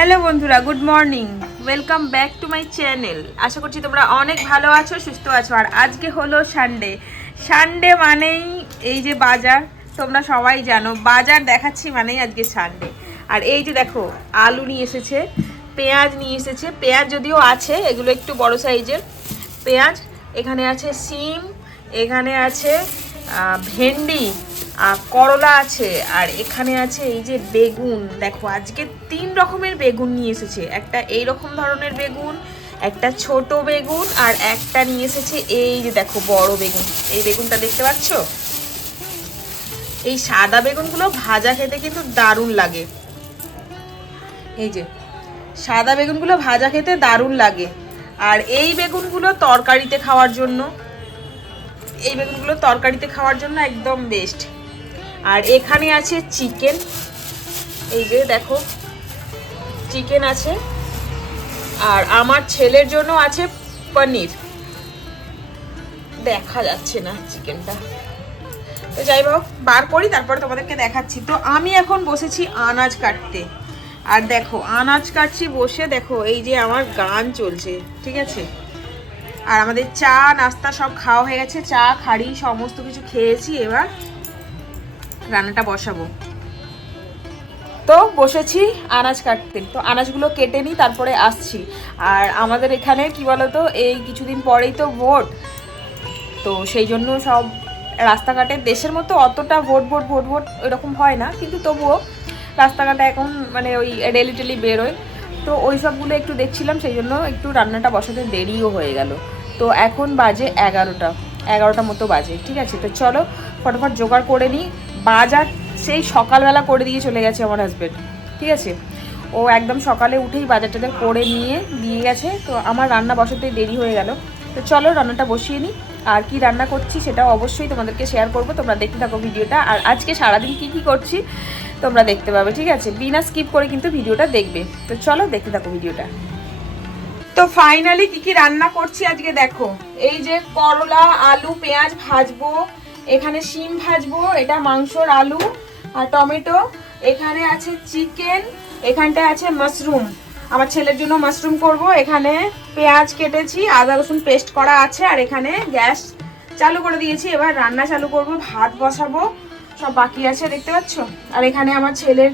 Hello বন্ধুরা, good morning, welcome back to my channel. আশা করছি তোমরা অনেক ভালো আছো, সুস্থ আছো। আর আজকে হলো সানডে। সানডে মানেই এই যে বাজার, তোমরা সবাই জানো বাজার দেখাচ্ছি মানেই আজকে সানডে। আর এই যে দেখো, আলু নিয়ে এসেছে, পেঁয়াজ নিয়ে এসেছে। পেঁয়াজ যদিও আছে, এগুলো একটু বড় সাইজের পেঁয়াজ। এখানে আছে সিম, এখানে আছে ভেন্ডি, করলা আছে, আর এখানে আছে এই যে বেগুন। দেখো আজকে 3 রকমের বেগুন নিয়ে এসেছে। একটা এই রকম ধরনের বেগুন, একটা ছোট বেগুন, আর একটা নিয়ে এসেছে এই যে দেখো বড় বেগুন। এই বেগুনটা দেখতে পাচ্ছ? এই সাদা বেগুনগুলো ভাজা খেতে কিন্তু দারুণ লাগে। এই যে সাদা বেগুনগুলো ভাজা খেতে দারুণ লাগে। আর এই বেগুনগুলো তরকারিতে খাওয়ার জন্য, এই বেগুনগুলো তরকারিতে খাওয়ার জন্য একদম বেস্ট। আর এখানে আছে চিকেন, এই যে দেখো চিকেন আছে। আর আমার ছেলের জন্য আছে পনির, দেখা যাচ্ছে না চিকেনটা, তো যাই হোক বার করি তারপরে তোমাদেরকে দেখাচ্ছি। তো আমি এখন বসেছি আনাজ কাটতে। আর দেখো আনাজ কাটছি বসে, দেখো এই যে আমার গান চলছে, ঠিক আছে। আর আমাদের চা নাস্তা সব খাওয়া হয়ে গেছে, চা খাড়ি সমস্ত কিছু খেয়েছি। এবার রান্নাটা বসাবো। তো বসেছি আনাজ কাটতে, তো আনাজগুলো কেটে নিই তারপরে আসছি। আর আমাদের এখানে কি বলতো, এই কিছুদিন পরেই তো ভোট, তো সেই জন্য সব রাস্তাঘাটে দেশের মতো অতটা ভোট ভোট ভোট ভোট এরকম হয় না, কিন্তু তবুও রাস্তাঘাটে এখন মানে ওই রেলি টেলি বেরোয়, তো ওই সবগুলো একটু দেখছিলাম, সেই জন্য একটু রান্নাটা বসাতে দেরিও হয়ে গেল। তো এখন বাজে 11টা মতো বাজে, ঠিক আছে। তো চলো ফটাফট জোগাড় করে নিই। বাজার সেই সকালবেলা করে দিয়ে চলে গেছে আমার হাজব্যান্ড, ঠিক আছে। ও একদম সকালে উঠেই বাজার টাজার করে দিয়ে গেছে, তো আমার রান্না বসাতে দেরি হয়ে গেল। তো চলো রান্নাটা বসিয়ে নিই। আর কি রান্না করছি সেটাও অবশ্যই তোমাদেরকে শেয়ার করবো, তোমরা দেখতে থাকো ভিডিওটা। আর আজকে সারাদিন কি করছি তোমরা দেখতে পাবে, ঠিক আছে, বিনা স্কিপ করে কিন্তু ভিডিওটা দেখবে। তো চলো দেখতে থাকো ভিডিওটা। তো ফাইনালি কি রান্না করছি আজকে দেখো, এই যে করলা আলু পেঁয়াজ ভাজবো, এখানে শিম ভাজবো, এটা মাংসর আলু আর টমেটো, এখানে আছে চিকেন, এখানটায় আছে মাশরুম, আমার ছেলের জন্য মাশরুম করব। এখানে পেঁয়াজ কেটেছি, আদা রসুন পেস্ট করা আছে, আর এখানে গ্যাস চালু করে দিয়েছি। এবার রান্না চালু করব, ভাত বসাবো, সব বাকি আছে দেখতে পাচ্ছ। আর এখানে আমার ছেলের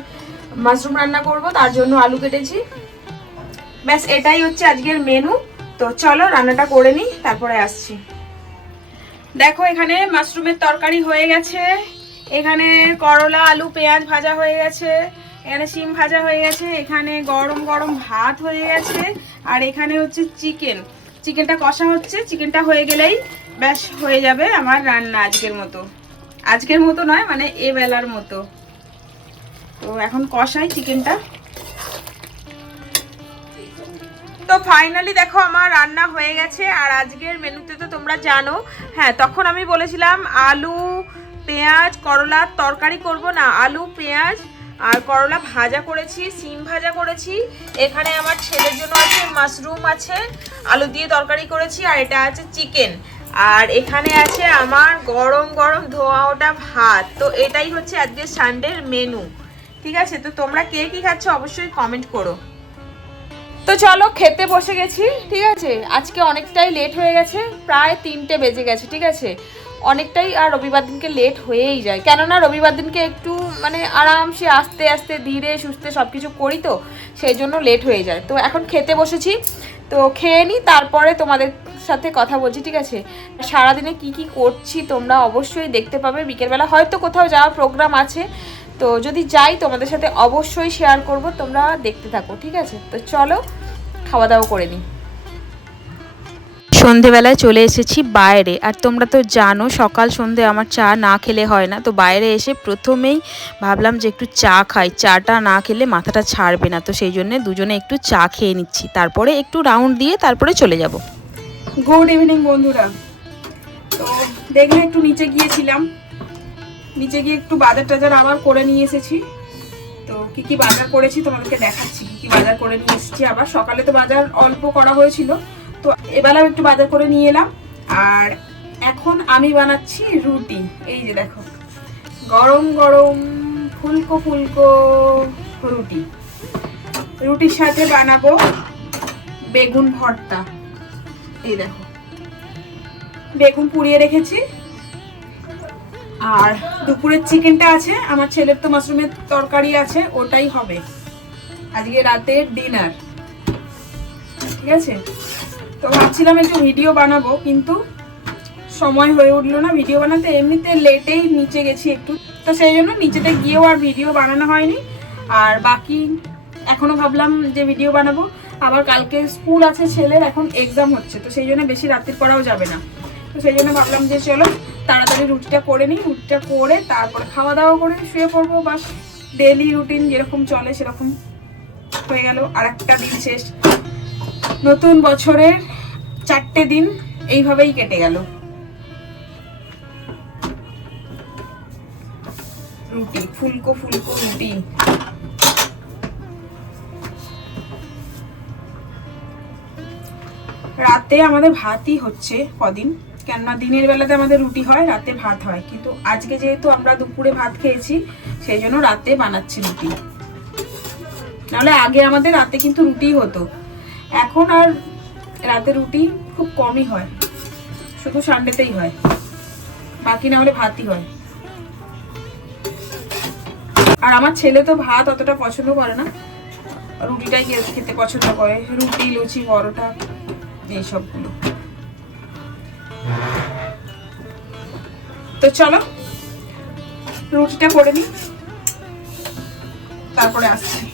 মাশরুম রান্না করব, তার জন্য আলু কেটেছি। ব্যাস এটাই হচ্ছে আজকের মেনু। তো চলো রান্নাটা করে নিই তারপরে আসছি। দেখো এখানে মাশরুমের তরকারি হয়ে গেছে, এখানে করলা আলু পেঁয়াজ ভাজা হয়ে গেছে, এখানে শিম ভাজা হয়ে গেছে, এখানে গরম গরম ভাত হয়ে গেছে, আর এখানে হচ্ছে চিকেনটা কষা হচ্ছে। চিকেনটা হয়ে গেলেই ব্যাস হয়ে যাবে আমার রান্না আজকের মতো নয়, মানে এ বেলার মতো। তো এখন কষাই চিকেনটা। তো ফাইনালি দেখো আমার রান্না হয়ে গেছে। আর আজকের মেনুতে তো তোমরা জানো, হ্যাঁ তখন আমি বলেছিলাম আলু পেঁয়াজ করলার তরকারি করব না, আলু পেঁয়াজ আর করলা ভাজা করেছি, সিম ভাজা করেছি, এখানে আমার ছেলের জন্য আছে মাশরুম আছে, আলু দিয়ে তরকারি করেছি, আর এটা আছে চিকেন, আর এখানে আছে আমার গরম গরম ধোয়া ওটা ভাত। তো এটাই হচ্ছে আজকে সানডের মেনু, ঠিক আছে। তো তোমরা কে কি খাচ্ছ অবশ্যই কমেন্ট করো। তো চলো খেতে বসে গেছি, ঠিক আছে। আজকে অনেকটাই লেট হয়ে গেছে, প্রায় 3টে বেজে গেছে, ঠিক আছে, অনেকটাই। আর রবিবার দিনকে লেট হয়েই যায়, কেননা রবিবার দিনকে একটু মানে আরামসে আস্তে আস্তে ধীরে সুস্থে সব কিছু করি, তো সেই জন্য লেট হয়ে যায়। তো এখন খেতে বসেছি, তো খেয়ে নিই তারপরে তোমাদের সাথে কথা বলছি, ঠিক আছে। সারাদিনে কি করছি তোমরা অবশ্যই দেখতে পাবে। বিকেলবেলা হয়তো কোথাও যাওয়ার প্রোগ্রাম আছে, তো যদি যাই তোমাদের সাথে অবশ্যই শেয়ার করব, তোমরা দেখতে থাকো, ঠিক আছে। তো চলো খাওয়া দাওয়া করে নিই। সন্ধেবেলায় চলে এসেছি বাইরে, আর তোমরা তো জানো সকাল সন্ধে আমার চা না খেলে হয় না। তো বাইরে এসে প্রথমেই ভাবলাম যে একটু চা খাই, চাটা না খেলে মাথাটা ছাড়বে না, তো সেই জন্য দুজনে একটু চা খেয়ে নিচ্ছি, তারপরে একটু রাউন্ড দিয়ে তারপরে চলে যাব। গুড ইভিনিং বন্ধুরা। তো দেখলে একটু নিচে গিয়েছিলাম, নিচে গিয়ে একটু বাজার টাজার আবার করে নিয়ে এসেছি। তো কি বাজার করেছি তোমাদেরকে দেখাচ্ছি, কি বাজার করে নিয়ে এসেছি। আবার সকালে তো বাজার অল্প করা হয়েছিল, তো এবেলাও একটু বাজার করে নিয়ে এলাম। আর এখন আমি বানাচ্ছি রুটি, এই যে দেখো গরম গরম ফুলকো ফুলকো রুটি। রুটির সাথে বানাবো বেগুন ভর্তা। এই দেখো বেগুন পুড়িয়ে রেখেছি, আর দুপুরের চিকেনটা আছে, আমার ছেলের তো মাশরুমের তরকারি আছে, ওটাই হবে আজকে রাতের ডিনার। ঠিক আছে, তো ভাবছিলাম একটু ভিডিও বানাবো, কিন্তু সময় হয়ে উঠলো না ভিডিও বানাতে। এমনিতে লেটেই নিচে গেছি একটু, তো সেই জন্য নিচেতে গিয়েও আর ভিডিও বানানো হয়নি। আর বাকি এখনো ভাবলাম যে ভিডিও বানাবো, আবার কালকে স্কুল আছে ছেলের, এখন এক্সাম হচ্ছে, তো সেই জন্য বেশি রাত্রির করাও যাবে না। তো সেই জন্য ভাবলাম যে চলো তাড়াতাড়ি রুটিটা করে নিই, রুটিটা করে তারপরে খাওয়া দাওয়া করে শুয়ে পড়বো। বাস ডেলি রুটিন যেরকম চলে সেরকম হয়ে গেল। আর একটা দিন শেষ, নতুন বছরের 4টে দিন এইভাবেই কেটে গেল। রুটি ফুলকো ফুলকো রুটি। রাতে আমাদের ভাতই হচ্ছে কদিন, কেননা দিনের বেলাতে আমাদের রুটি হয়, রাতে ভাত হয়। কিন্তু আজকে যেহেতু আমরা দুপুরে ভাত খেয়েছি, সেই জন্য রাতে বানাচ্ছি রুটি। নাহলে আগে আমাদের রাতে কিন্তু রুটি হতো, এখন আর রাতে রুটি খুব কমই হয়, শুধু সানডেতেই হয়, বাকি না হলে ভাতই হয়। আর আমার ছেলে তো ভাত অতটা পছন্দ করে না, রুটিটাই খেতে পছন্দ করে, রুটি লুচি পরোটা এইসবগুলো। তো চলো রুটিটা করে নিই, তারপরে আসছি।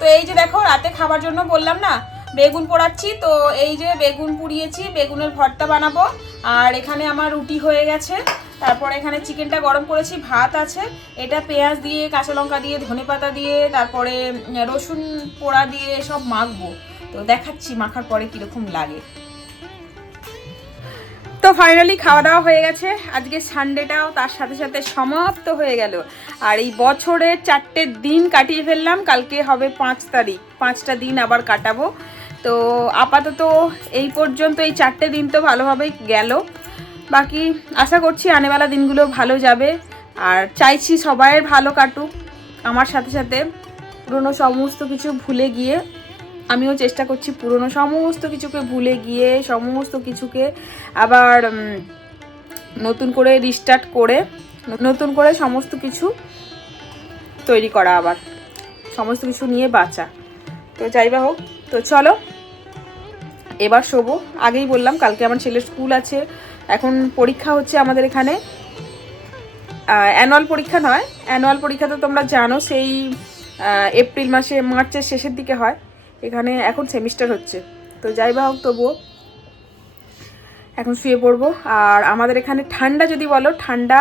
তো এই যে দেখো রাতে খাবার জন্য বললাম না বেগুন পোড়াচ্ছি, তো এই যে বেগুন পুড়িয়েছি, বেগুনের ভর্তা বানাবো। আর এখানে আমার রুটি হয়ে গেছে, তারপরে এখানে চিকেনটা গরম করেছি, ভাত আছে, এটা পেঁয়াজ দিয়ে কাঁচা লঙ্কা দিয়ে ধনেপাতা দিয়ে তারপরে রসুন পোড়া দিয়ে সব মাখবো, তো দেখাচ্ছি মাখার পরে কিরকম লাগে। তো ফাইনালি খাওয়া দাওয়া হয়ে গেছে, আজকে সানডেটাও তার সাথে সাথে সমাপ্ত হয়ে গেল। আর এই বছরের 4টে দিন কাটিয়ে ফেললাম, কালকে হবে 5 তারিখ, 5টা দিন আবার কাটাবো। তো আপাতত এই পর্যন্ত এই 4টে দিন তো ভালোভাবেই গেল, বাকি আশা করছি আনেওয়ালা দিনগুলো ভালো যাবে। আর চাইছি সবাইয়ের ভালো কাটুক, আমার সাথে সাথে পুরনো সমস্ত কিছু ভুলে গিয়ে আমিও চেষ্টা করছি পুরনো সমস্ত কিছুকে ভুলে গিয়ে সমস্ত কিছুকে আবার নতুন করে রিস্টার্ট করে নতুন করে সমস্ত কিছু তৈরি করা, আবার সমস্ত কিছু নিয়ে বাঁচা। তো যাই বা হোক, তো চলো এবার শোবো। আগেই বললাম কালকে আমার ছেলের স্কুল আছে, এখন পরীক্ষা হচ্ছে আমাদের এখানে, অ্যানুয়াল পরীক্ষা নয়, অ্যানুয়াল পরীক্ষা তো তোমরা জানো সেই এপ্রিল মাসে মার্চের শেষের দিকে হয়, এখানে এখন সেমিস্টার হচ্ছে। তো যাই বা হোক তবুও এখন শুয়ে পড়বো। আর আমাদের এখানে ঠান্ডা যদি বলো, ঠান্ডা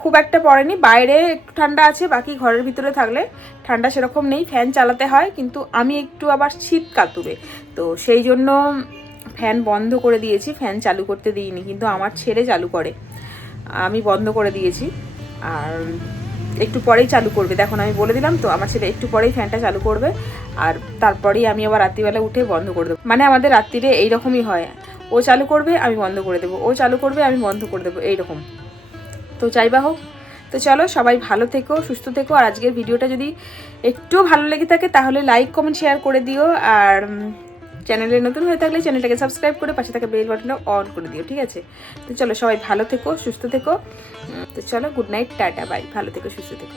খুব একটা পড়েনি, বাইরে একটু ঠান্ডা আছে, বাকি ঘরের ভিতরে থাকলে ঠান্ডা সেরকম নেই, ফ্যান চালাতে হয়। কিন্তু আমি একটু আবার শীত কাতুরে, তো সেই জন্য ফ্যান বন্ধ করে দিয়েছি, ফ্যান চালু করতে দিইনি, কিন্তু আমার ছেলে চালু করে, আমি বন্ধ করে দিয়েছি। আর একটু পরেই চালু করবে, দেখুন আমি বলে দিলাম তো, আমার ছেলে একটু পরেই ফ্যানটা চালু করবে, আর তারপরেই আমি আবার রাত্রিবেলা উঠে বন্ধ করে দেবো। মানে আমাদের রাত্রিরে এইরকমই হয়, ও চালু করবে আমি বন্ধ করে দেবো, ও চালু করবে আমি বন্ধ করে দেবো, এইরকম। তো যাই বা হোক, তো চলো সবাই ভালো থেকো, সুস্থ থেকো। আর আজকের ভিডিওটা যদি একটু ভালো লেগে থাকে তাহলে লাইক কমেন্ট শেয়ার করে দিও, আর চ্যানেলে নতুন হয়ে থাকলে চ্যানেলটাকে সাবস্ক্রাইব করে পাশে থাকা বেল বাটনটা অন করে দিও, ঠিক আছে? তো চলো সবাই ভালো থেকো, সুস্থ থেকো। তো চলো গুড নাইট, টাটা, বাই, ভালো থেকো, সুস্থ থেকো।